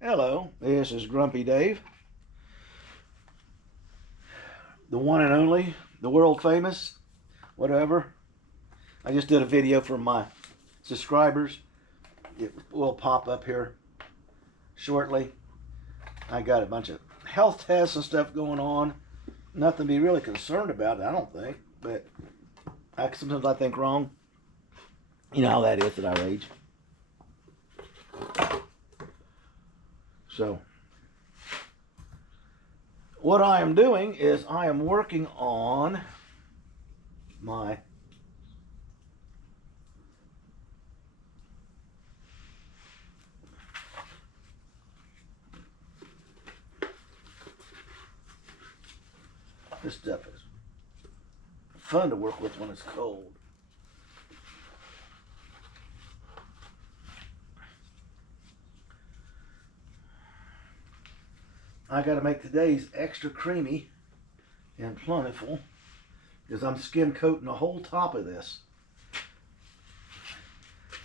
Hello, this is Grumpy Dave, the one and only, the world famous, whatever. I just did a video for my subscribers. It will pop up here shortly. I got a bunch of health tests and stuff going on. Nothing to be really concerned about, I don't think, but sometimes I think wrong. You know how that is at our age. So, what I am doing is I am working on my this stuff is fun to work with when it's cold. I got to make today's extra creamy and plentiful because I'm skim coating the whole top of this.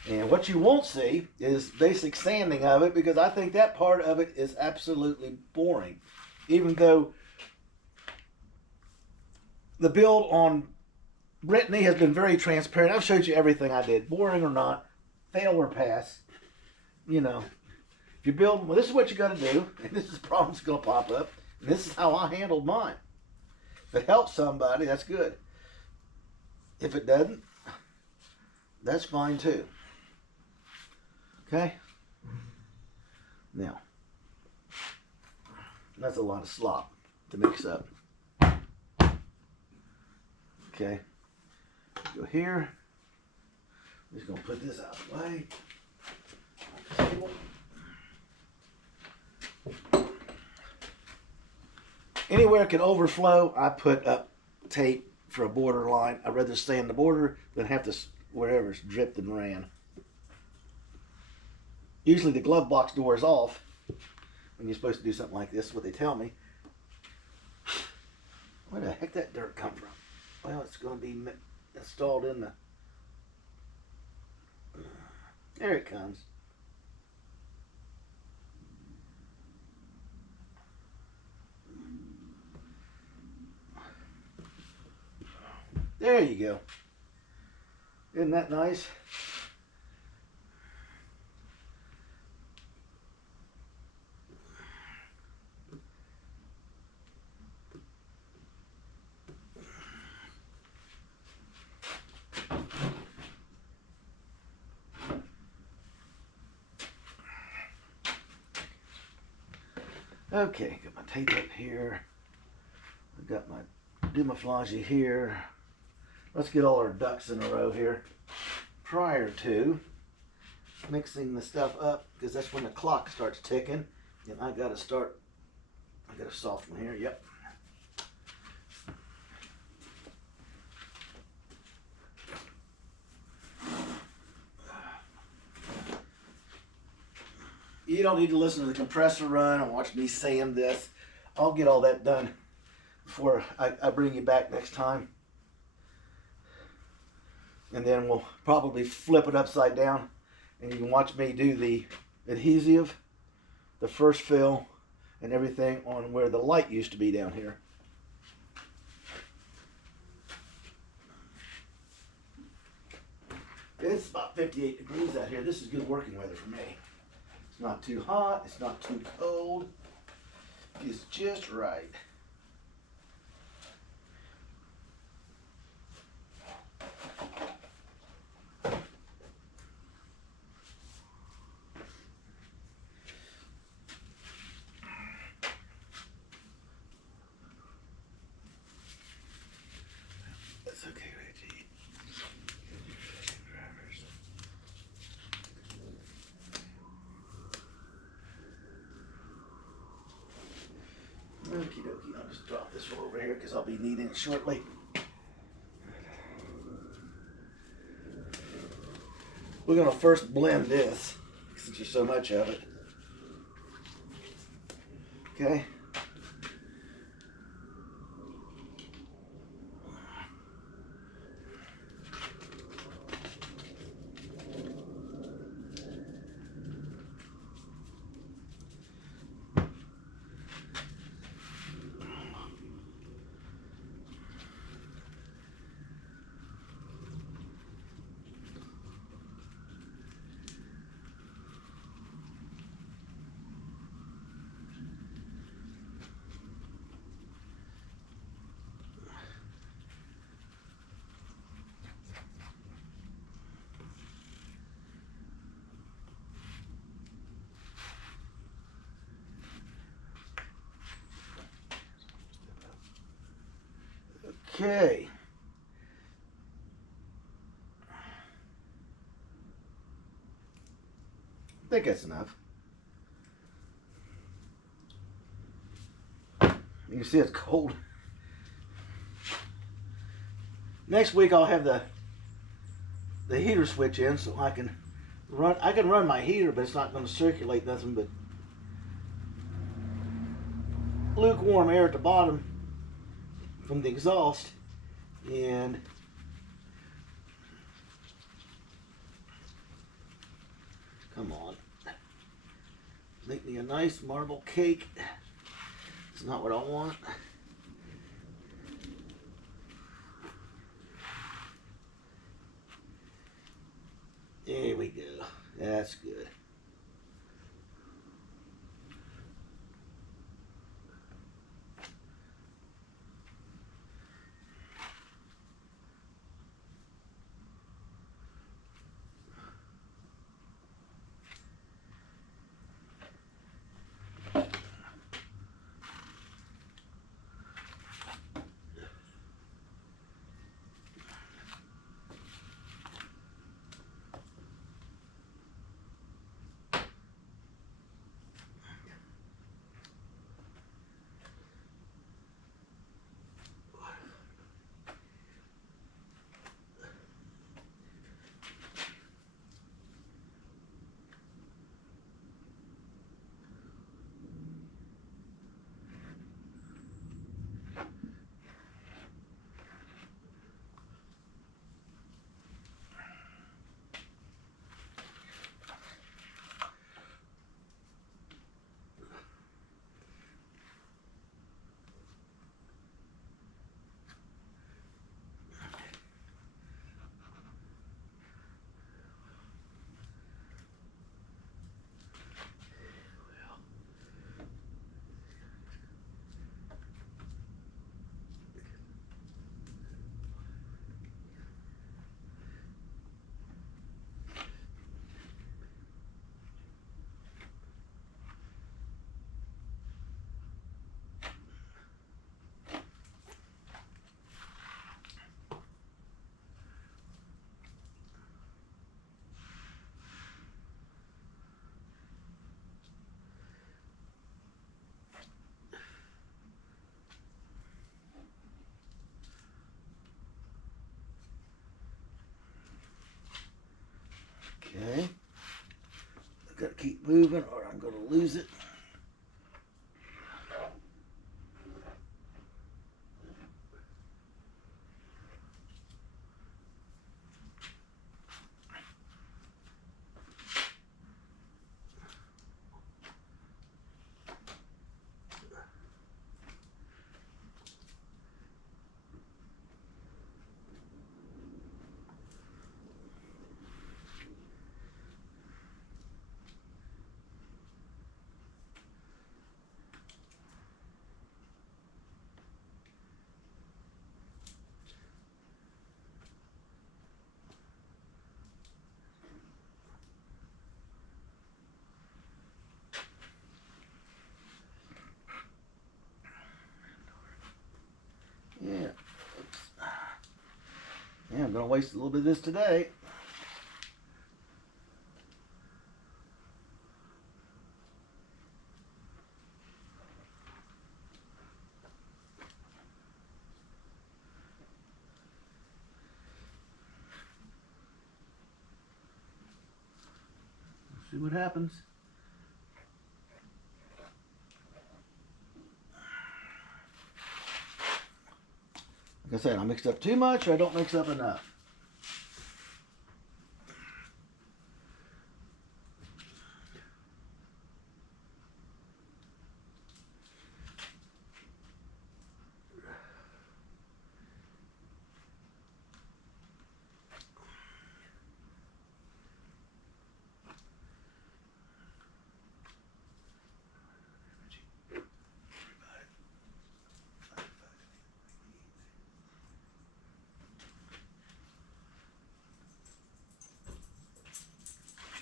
And what you won't see is basic sanding of it because I think that part of it is absolutely boring. Even though the build on Brittany has been very transparent. I've showed you everything I did, boring or not, fail or pass. You know, if you build, well, this is what you got to do, and this is problems going to pop up, and this is how I handled mine. If it helps somebody, that's good. If it doesn't, that's fine too. Okay? Now, that's a lot of slop to mix up. Okay? Go here. I'm just going to put this out of the way. Table. Anywhere it can overflow, I put up tape for a border line. I'd rather stay in the border than have to wherever's dripped and ran. Usually the glove box door is off when you're supposed to do something like this, what they tell me. Where the heck that dirt come from? Well, it's going to be installed in the... There it comes. There you go. Isn't that nice? Okay, got my tape up here. I've got my demouflage here. Let's get all our ducks in a row here prior to mixing the stuff up because that's when the clock starts ticking. And I got a soft one here, yep. You don't need to listen to the compressor run and watch me sand this. I'll get all that done before I bring you back next time. And then we'll probably flip it upside down and you can watch me do the adhesive, the first fill, and everything on where the light used to be down here. It's about 58 degrees out here. This is good working weather for me. It's not too hot, it's not too cold. It's just right. That's okay, Reggie. Okie dokie, I'll just drop this one over here because I'll be needing it shortly. We're going to first blend this since there's so much of it. Okay. Okay. I think that's enough. You can see it's cold. Next week I'll have the heater switch in so I can run my heater, but it's not going to circulate nothing but lukewarm air at the bottom from the exhaust. And come on, make me a nice marble cake. It's not what I want. There we go. That's good. Okay. I've got to keep moving or I'm going to lose it. Yeah. Yeah, I'm going to waste a little bit of this today. See what happens. Like I said, I mixed up too much or I don't mix up enough.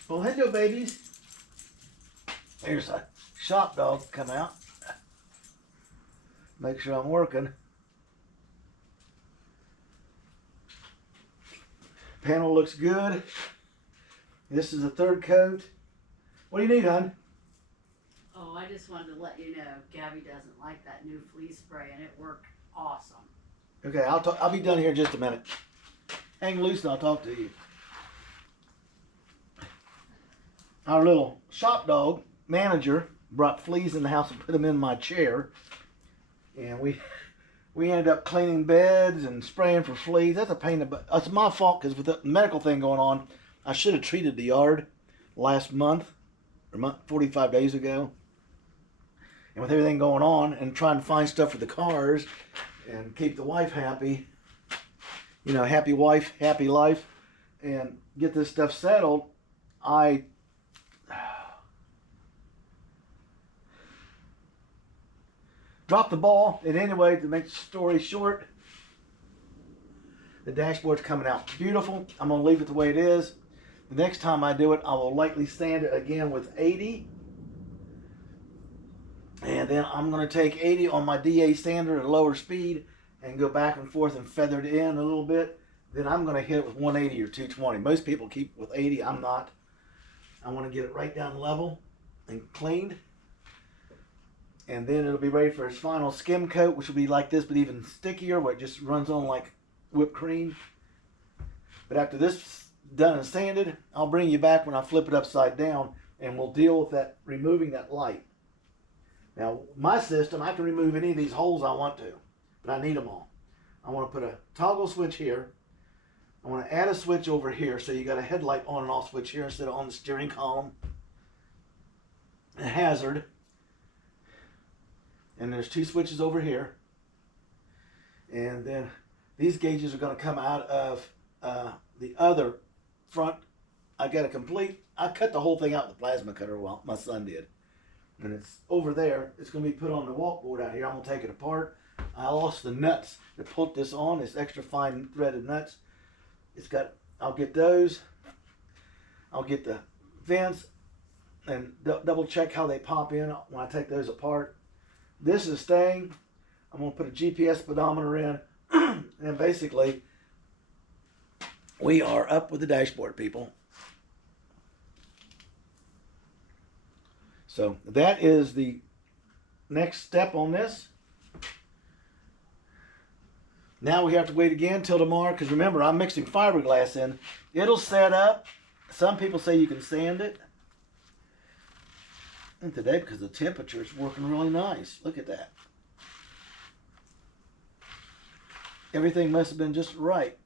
Well, hello, babies. There's a shop dog come out. Make sure I'm working. Panel looks good. This is the third coat. What do you need, hon? Oh, I just wanted to let you know, Gabby doesn't like that new flea spray, and it worked awesome. Okay, I'll be done here in just a minute. Hang loose and I'll talk to you. Our little shop dog manager brought fleas in the house and put them in my chair. And we ended up cleaning beds and spraying for fleas. That's a pain in the butt. It's my fault because with the medical thing going on, I should have treated the yard last month, or 45 days ago. And with everything going on and trying to find stuff for the cars and keep the wife happy, you know, happy wife, happy life, and get this stuff settled, I dropped the ball. And anyway, to make the story short, the dashboard's coming out beautiful. I'm going to leave it the way it is. The next time I do it, I will lightly sand it again with 80. And then I'm going to take 80 on my DA sander at a lower speed and go back and forth and feather it in a little bit. Then I'm going to hit it with 180 or 220. Most people keep with 80. I'm not. I want to get it right down level and cleaned. And then it'll be ready for its final skim coat, which will be like this, but even stickier, where it just runs on like whipped cream. But after this is done and sanded, I'll bring you back when I flip it upside down, and we'll deal with that, removing that light. Now, my system, I can remove any of these holes I want to, but I need them all. I want to put a toggle switch here. I want to add a switch over here, so you got a headlight on and off switch here instead of on the steering column. A hazard. And there's two switches over here. And then these gauges are going to come out of the other front. I cut the whole thing out with the plasma cutter, well, my son did. And it's over there. It's going to be put on the walkboard out here. I'm going to take it apart. I lost the nuts to put this on. It's extra fine threaded nuts. I'll get those. I'll get the vents and double check how they pop in when I take those apart. This is staying. I'm going to put a GPS speedometer in. And basically, we are up with the dashboard, people. So that is the next step on this. Now we have to wait again till tomorrow, because remember, I'm mixing fiberglass in. It'll set up. Some people say you can sand it. And today, because the temperature is working really nice. Look at that. Everything must have been just right.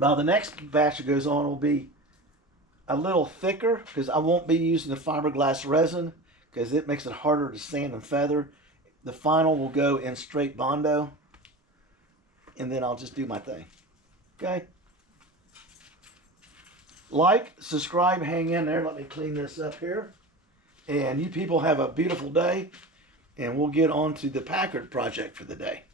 Now the next batch that goes on will be a little thicker, because I won't be using the fiberglass resin because it makes it harder to sand and feather. The final will go in straight Bondo, and then I'll just do my thing. Okay? Like, subscribe, hang in there. Let me clean this up here. And you people have a beautiful day, and we'll get on to the Packard project for the day.